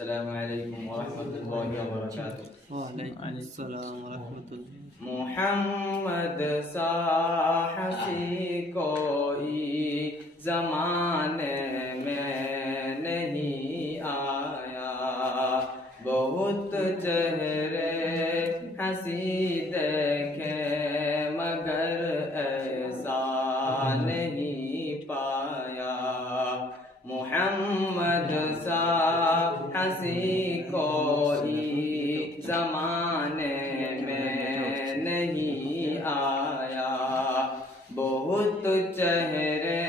السلام علیکم ورحمۃ اللہ وبرکاتہ۔ وعلیکم السلام ورحمۃ اللہ۔ محمد سا حسی کوئی زمانے میں نہیں آیا، بہت چہرے ہنسی دیکھے مگر ایسا نہیں پایا۔ محمد سا ہنسی کوئی زمانے میں نہیں آیا، بہت چہرے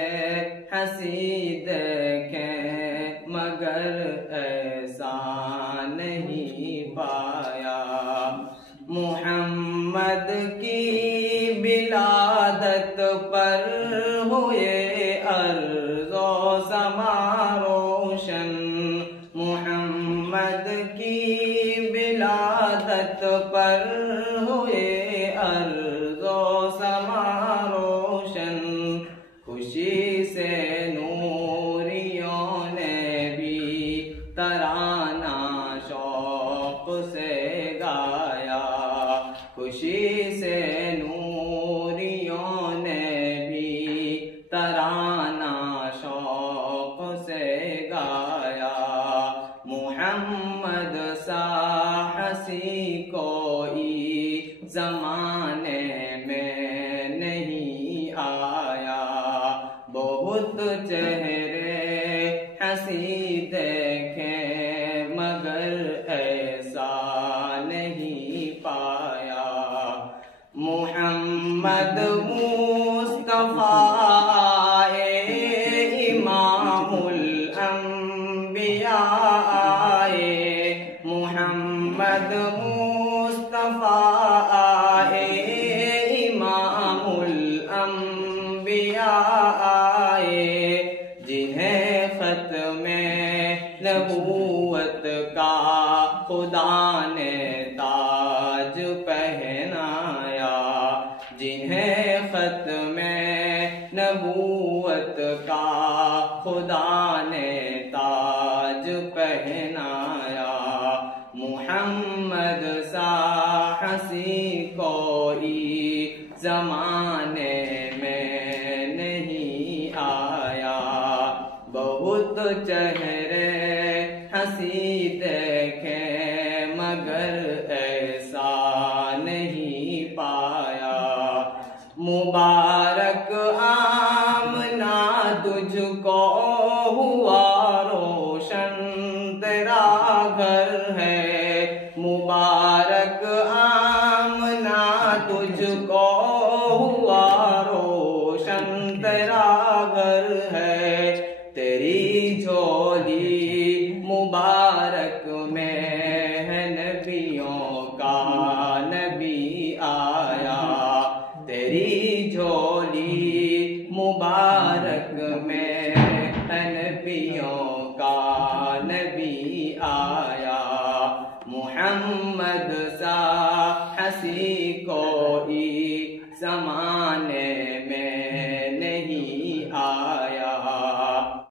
ہنسی دیکھیں مگر ایسا نہیں پایا۔ محمد کی ولادت پر ہوئے ارض و سما روشن، محمد کی ولادت پر ہوئے ارض و سما روشن، خوشی سے نوریوں نے بھی ترانہ شوق سے گایا، خوشی سے نوریوں نے بھی ترانہ شوق سے گایا۔ محمد سا ہنسی کوئی زمانے میں نہیں آیا، بہت چہرے ہنسی دیکھیں مگر ایسا نہیں پایا۔ محمد مصطفیٰ امام الانبیاء آئے، محمد مصطفیٰ امام الانبیاء آئے، جنہیں ختم نبوت کا خدا نے تاج پہنایا، جنہیں ختم نبوت کا خدا نے تاج پہنایا۔ محمد سا ہنسی کوئی زمانے میں نہیں آیا، بہت چہرے ہنسی دیکھیں مگر ایسا نہیں پایا۔ مبارک آمنہ تجھ کو ہوا روشن تیرا گھر ہے، مبارک آمنہ تجھ کو ہوا روشن تیرا گھر ہے، تیری جھولی مبارک میں ہے نبیوں کا نبی آیا، تیری